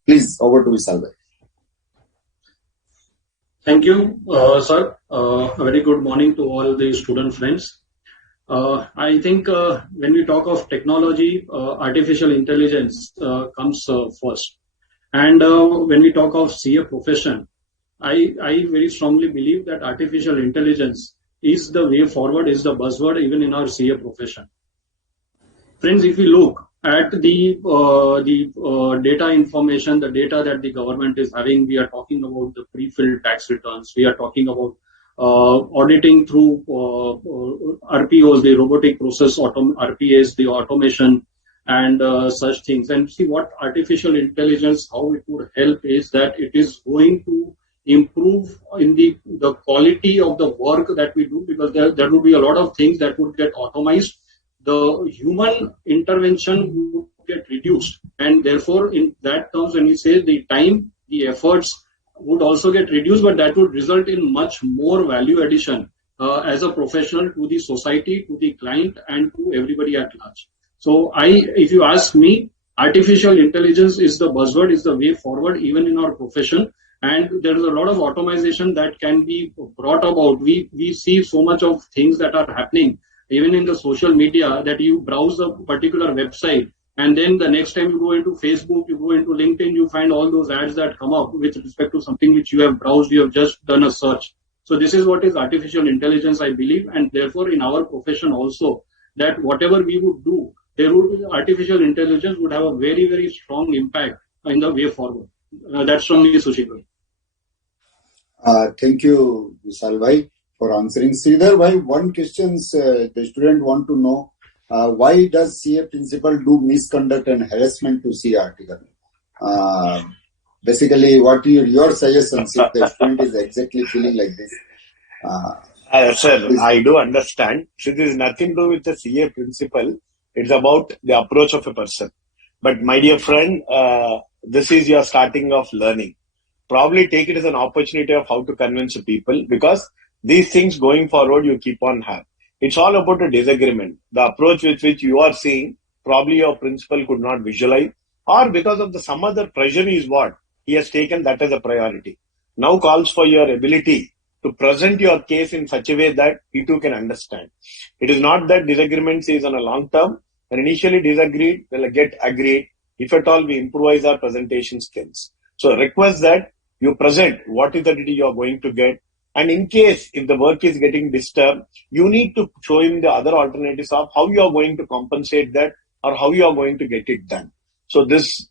Please, over to Vishal Bhai. Thank you, sir. A very good morning to all the student friends. I think when we talk of technology, artificial intelligence comes first. And when we talk of CA profession, I very strongly believe that artificial intelligence is the way forward, is the buzzword even in our CA profession. Friends, if we look at the data information, the data that the government is having, we are talking about the pre-filled tax returns. We are talking about auditing through RPOs, the robotic process RPAs, the automation and such things. And see what artificial intelligence, how it would help is that it is going to improve in the quality of the work that we do, because there would be a lot of things that would get automized. The human intervention would get reduced, and therefore in that terms when we say the time, the efforts would also get reduced, but that would result in much more value addition as a professional to the society, to the client and to everybody at large. So if you ask me, artificial intelligence is the buzzword, is the way forward even in our profession. And there is a lot of automation that can be brought about. We see so much of things that are happening even in the social media, that you browse a particular website and then the next time you go into Facebook, you go into LinkedIn, you find all those ads that come up with respect to something which you have browsed, you have just done a search. So this is what is artificial intelligence, I believe, and therefore in our profession also, that whatever we would do, artificial intelligence would have a very, very strong impact in the way forward. That's from me, Sushil. Thank you, Vishal Bhai, for answering. Sridhar Bhai, one question the student want to know, why does CA principal do misconduct and harassment to CA article? Basically, what your suggestions if the student is exactly feeling like this? Sir, I do understand. So this is nothing to do with the CA principle. It's about the approach of a person. But my dear friend, this is your starting of learning. Probably take it as an opportunity of how to convince people, because these things going forward you keep on have. It's all about a disagreement. The approach with which you are seeing, probably your principal could not visualize, or because of the some other pressure is what he has taken that as a priority. Now calls for your ability to present your case in such a way that he too can understand. It is not that disagreements is on a long term. When initially disagreed, will get agreed. If at all, we improvise our presentation skills. So request that you present what is the detail you are going to get. And in case if the work is getting disturbed, you need to show him the other alternatives of how you are going to compensate that or how you are going to get it done. So this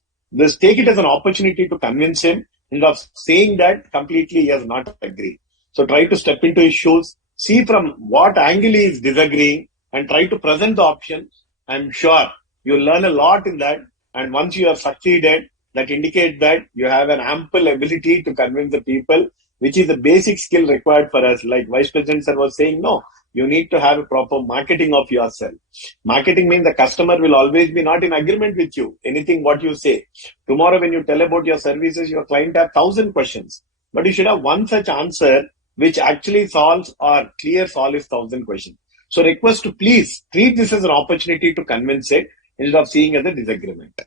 take it as an opportunity to convince him instead of saying that completely he has not agreed. So try to step into his shoes, see from what angle he is disagreeing, and try to present the option. I'm sure you'll learn a lot in that. And once you have succeeded, that indicates that you have an ample ability to convince the people, which is the basic skill required for us. Like Vice President Sir was saying, no, you need to have a proper marketing of yourself. Marketing means the customer will always be not in agreement with you. Anything what you say. Tomorrow when you tell about your services, your client have 1,000 questions. But you should have one such answer which actually solves or clears all his 1,000 questions. So request to please treat this as an opportunity to convince it instead of seeing as a disagreement.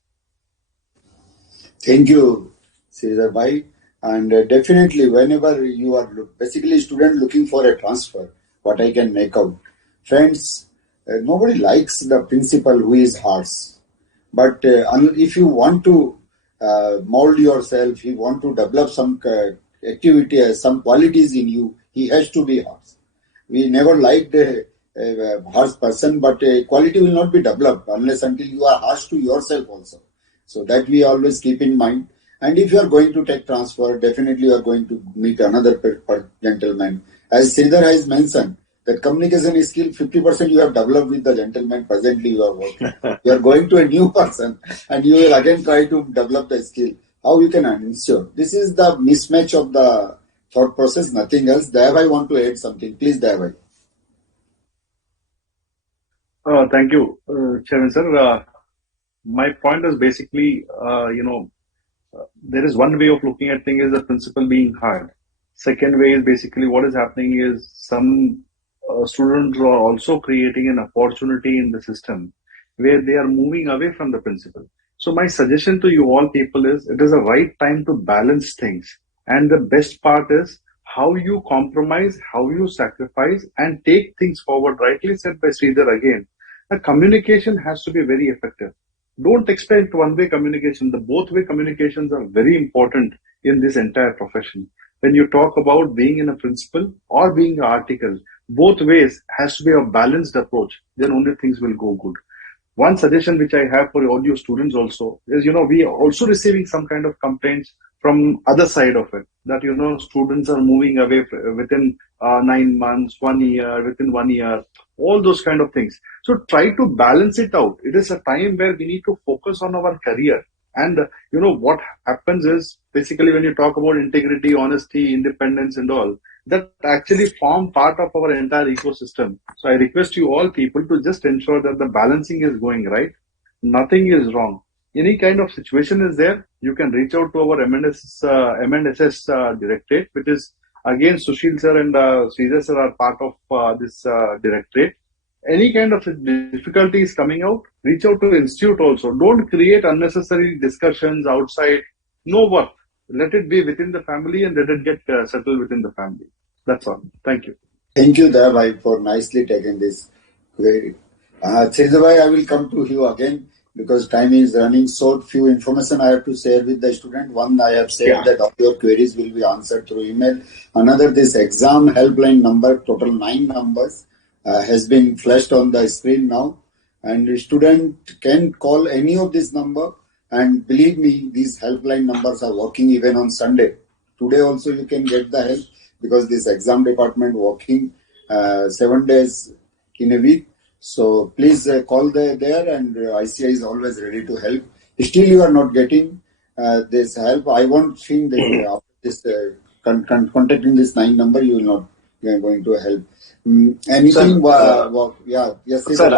Thank you, Sridhar Bhai. And definitely, whenever you are basically student looking for a transfer, what I can make out, friends, nobody likes the principal who is harsh. But if you want to mold yourself, you want to develop some activity, some qualities in you, he has to be harsh. We never liked a harsh person, but quality will not be developed unless until you are harsh to yourself also. So that we always keep in mind. And if you are going to take transfer, definitely you are going to meet another gentleman. As Sridhar has mentioned, that communication skill 50% you have developed with the gentleman presently you are working. You are going to a new person and you will again try to develop the skill. How you can ensure? This is the mismatch of the thought process, nothing else. Dayabai want to add something. Please, Dayabai. Thank you, Chairman Sir. My point is basically, there is one way of looking at things is the principal being hard. Second way is basically what is happening is some students are also creating an opportunity in the system where they are moving away from the principal. So my suggestion to you all people is it is a right time to balance things. And the best part is how you compromise, how you sacrifice and take things forward. Rightly said by Sridhar again, the communication has to be very effective. Don't expect one-way communication. The both-way communications are very important in this entire profession. When you talk about being in a principal or being an article, both ways has to be a balanced approach. Then only things will go good. One suggestion which I have for all you students also is, we are also receiving some kind of complaints from other side of it that, students are moving away within 9 months, 1 year, within 1 year, all those kind of things. So try to balance it out. It is a time where we need to focus on our career. And, what happens is basically when you talk about integrity, honesty, independence and all, that actually form part of our entire ecosystem. So I request you all people to just ensure that the balancing is going right. Nothing is wrong. Any kind of situation is there, you can reach out to our M&SS directorate, which is again Sushil sir and Sridhar sir are part of this directorate. Any kind of difficulty is coming out, reach out to institute also. Don't create unnecessary discussions outside. No work. Let it be within the family and let it get settled within the family. That's all. Thank you. Thank you, Dayabai, for nicely taking this query. Sridhar, I will come to you again because time is running short. Few information I have to share with the student. One, I have said that all your queries will be answered through email. Another, this exam helpline number, total 9 numbers, has been flashed on the screen now. And the student can call any of this number. And believe me, these helpline numbers are working even on Sunday. Today also you can get the help because this exam department working 7 days in a week. So please call there and ICI is always ready to help. Still you are not getting this help. I won't think that after this contacting this 9 number you will not going to help. Anything? Yes, sir,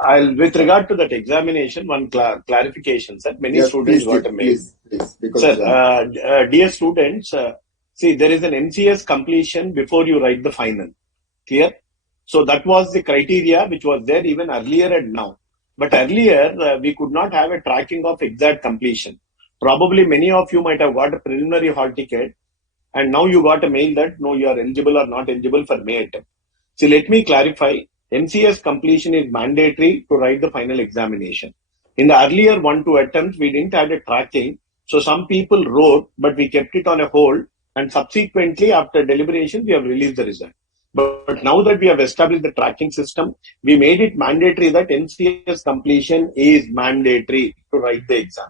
I'll with regard to that examination, one clarification, sir. Many students got a mail. Sir, dear students, see, there is an NCS completion before you write the final. Clear? So that was the criteria which was there even earlier and now. But earlier, we could not have a tracking of exact completion. Probably many of you might have got a preliminary hall ticket, and now you got a mail that no, you are eligible or not eligible for May attempt. So let me clarify. MCS completion is mandatory to write the final examination. In the earlier 1-2 attempts, we didn't have a tracking. So some people wrote, but we kept it on a hold. And subsequently, after deliberation, we have released the result. But now that we have established the tracking system, we made it mandatory that MCS completion is mandatory to write the exam.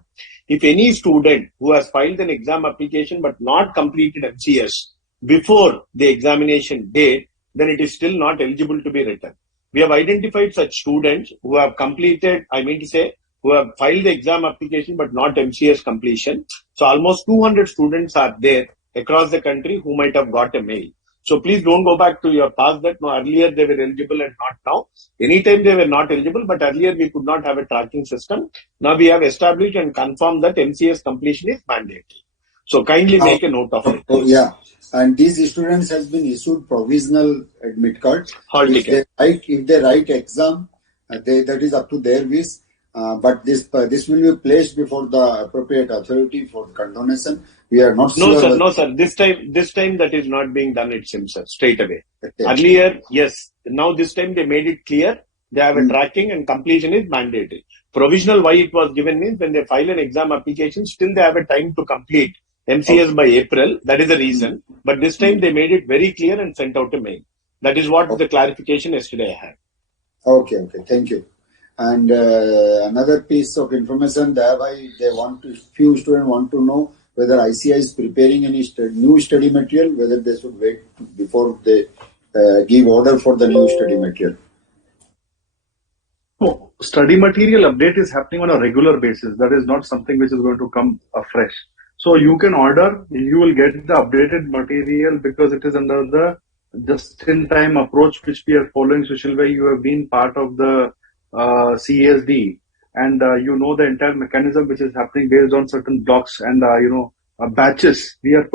If any student who has filed an exam application but not completed MCS before the examination date, then it is still not eligible to be written. We have identified such students who have completed, who have filed the exam application but not MCS completion. So almost 200 students are there across the country who might have got a mail. So please don't go back to your past that no, earlier they were eligible and not now. Anytime they were not eligible, but earlier we could not have a tracking system. Now we have established and confirmed that MCS completion is mandatory. So kindly make a note of it. Oh, yeah. And these students has been issued provisional admit card. If they write exam, that is up to their wish. But this will be placed before the appropriate authority for condonation. We are not sure. No, sir. This time that is not being done, it seems, sir, straight away. Okay. Earlier, yes. Now this time they made it clear. They have a tracking and completion is mandatory. Provisional why it was given means when they file an exam application, still they have a time to complete MCS by April. That is the reason. But this time they made it very clear and sent out a mail. That is what the clarification yesterday I had. Okay. Thank you. And another piece of information few students want to know whether ICI is preparing any new study material, whether they should wait before they give order for the new study material. No, study material update is happening on a regular basis. That is not something which is going to come afresh. So you can order, you will get the updated material because it is under the just-in-time approach which we are following. Sushil Bhai, you have been part of the CSD and you know the entire mechanism which is happening based on certain blocks and batches. We are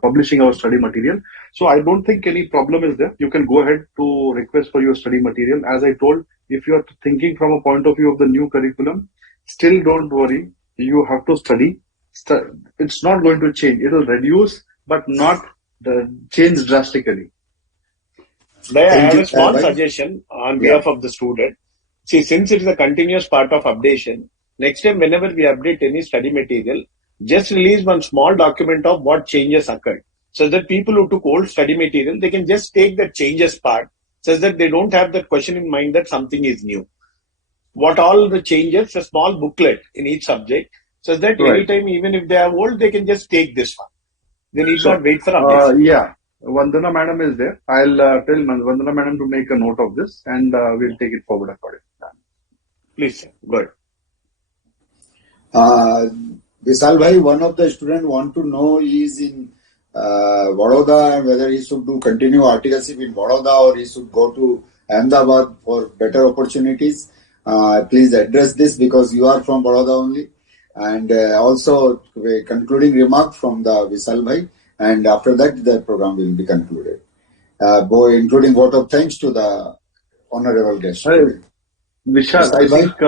publishing our study material. So I don't think any problem is there. You can go ahead to request for your study material. As I told, if you are thinking from a point of view of the new curriculum, still don't worry. You have to study. It's not going to change. It will reduce, but not change drastically. I have a small suggestion on behalf of the student. See, since it is a continuous part of updation, next time whenever we update any study material, just release one small document of what changes occurred. So that people who took old study material, they can just take the changes part, so that they don't have that question in mind that something is new. What all the changes, a small booklet in each subject, so that anytime, even if they are old, they can just take this one. They need not wait for updates. Vandana madam is there. I'll tell Vandana madam to make a note of this and we'll take it forward accordingly. Please, sir. Good. Vishal Bhai, one of the students want to know is in Vadodara and whether he should continue articleship in Vadodara or he should go to Ahmedabad for better opportunities. Please address this because you are from Vadodara only. And also a concluding remark from the Vishal Bhai. And after that, the program will be concluded. Including vote of thanks to the honorable guest. Vishal, I think,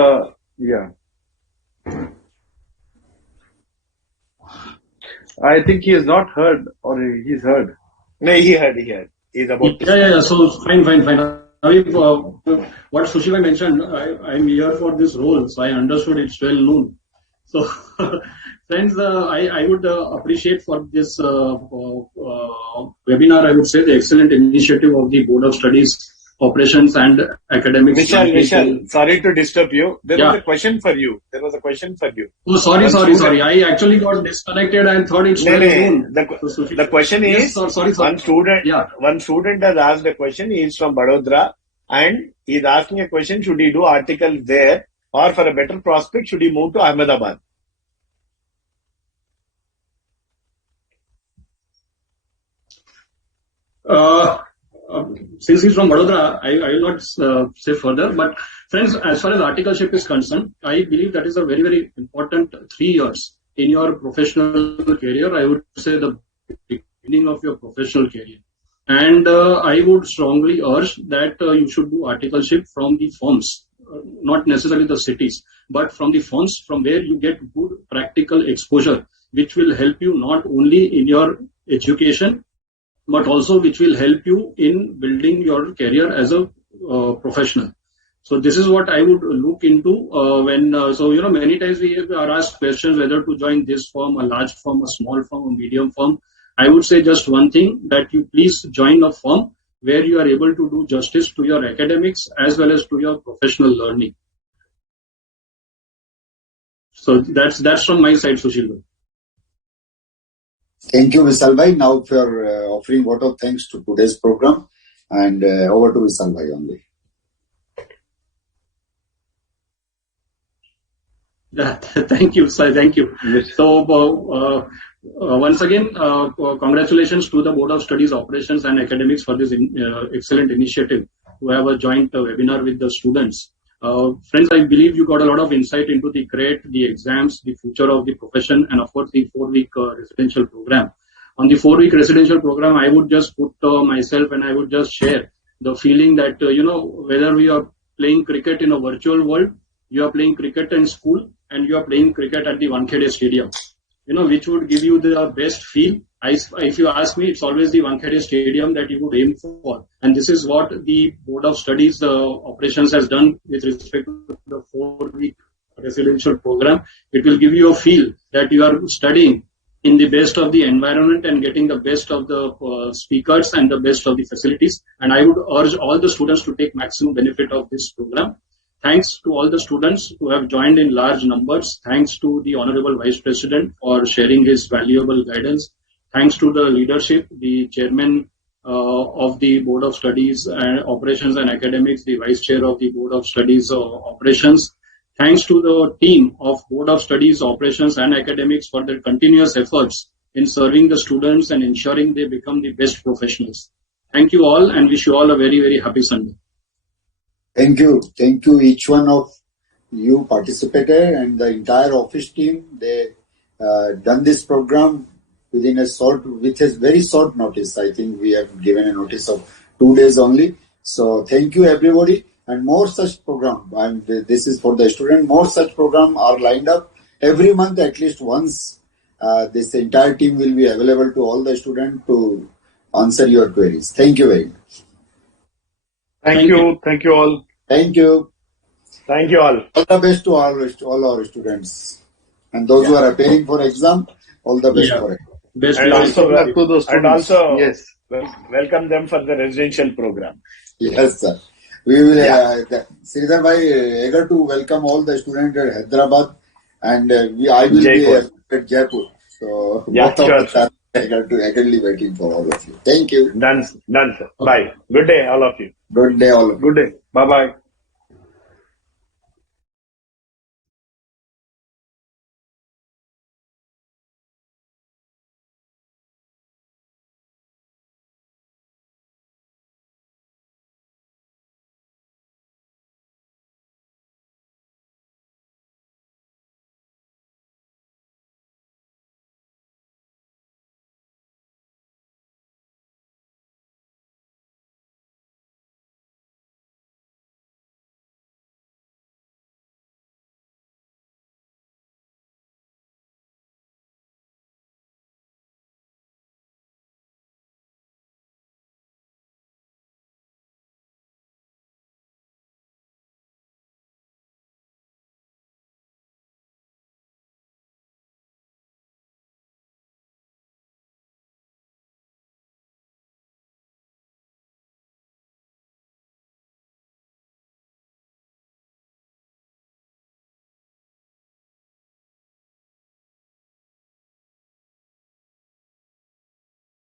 I think he has not heard or he's heard. No, he heard. He's about to Yeah. So fine. What Sushil mentioned, I'm here for this role, so I understood it's well known. So, friends, I would appreciate for this webinar, I would say the excellent initiative of the Board of Studies, Operations and Academics. Vishal, sorry to disturb you. There was a question for you. Oh, sorry. I actually got disconnected and thought it's well known. The question is, one student has asked a question. He is from Vadodara and he is asking a question, should he do article there or for a better prospect, should he move to Ahmedabad? Since he's from Vadodara, I will not say further. But friends, as far as articleship is concerned, I believe that is a very, very important 3 years in your professional career. I would say the beginning of your professional career. And I would strongly urge that you should do articleship from the firms, not necessarily the cities, but from the firms from where you get good practical exposure, which will help you not only in your education, but also which will help you in building your career as a professional. So this is what I would look into many times we are asked questions whether to join this firm, a large firm, a small firm, a medium firm. I would say just one thing, that you please join a firm where you are able to do justice to your academics as well as to your professional learning. So that's from my side, Sushil. Thank you, Vishal Bhai. Now for offering vote of thanks to today's program, and over to Vishal Bhai only. Thank you, sir. Thank you. Yes. So once again, congratulations to the Board of Studies Operations and Academics for this excellent initiative to have a joint webinar with the students. Friends, I believe you got a lot of insight into the grade, the exams, the future of the profession, and of course the 4-week residential program. On the 4-week residential program, I would just put myself and I would just share the feeling that, whether we are playing cricket in a virtual world, you are playing cricket in school, and you are playing cricket at the Wankhede Stadium, which would give you the best feel. If you ask me, it's always the Wankhede Stadium that you would aim for. And this is what the Board of Studies Operations has done with respect to the 4-week residential program. It will give you a feel that you are studying in the best of the environment and getting the best of the speakers and the best of the facilities. And I would urge all the students to take maximum benefit of this program. Thanks to all the students who have joined in large numbers. Thanks to the Honorable Vice President for sharing his valuable guidance. Thanks to the leadership, the Chairman of the Board of Studies and Operations and Academics, the Vice Chair of the Board of Studies Operations. Thanks to the team of Board of Studies Operations and Academics for their continuous efforts in serving the students and ensuring they become the best professionals. Thank you all, and wish you all a very, very happy Sunday. Thank you. Thank you, each one of you participated, and the entire office team. They done this program with a very short notice. I think we have given a notice of 2 days only. So thank you, everybody. And more such program, and this is for the student, more such program are lined up every month, at least once. This entire team will be available to all the students to answer your queries. Thank you very much. Thank you. Thank you all. Thank you. Thank you all. All the best to all our students. And those who are appearing for exam, all the best for it. Best And also, to those students. yes, welcome them for the residential program. Yes, sir. We will, Sridhar bhai, eager to welcome all the students at Hyderabad, and I will Jaipur. be at Jaipur. So, Yeah, sure. eagerly waiting for all of you. Thank you. Done, sir. Bye. Good day, all of you. Good day, all of you. Good day. Bye-bye.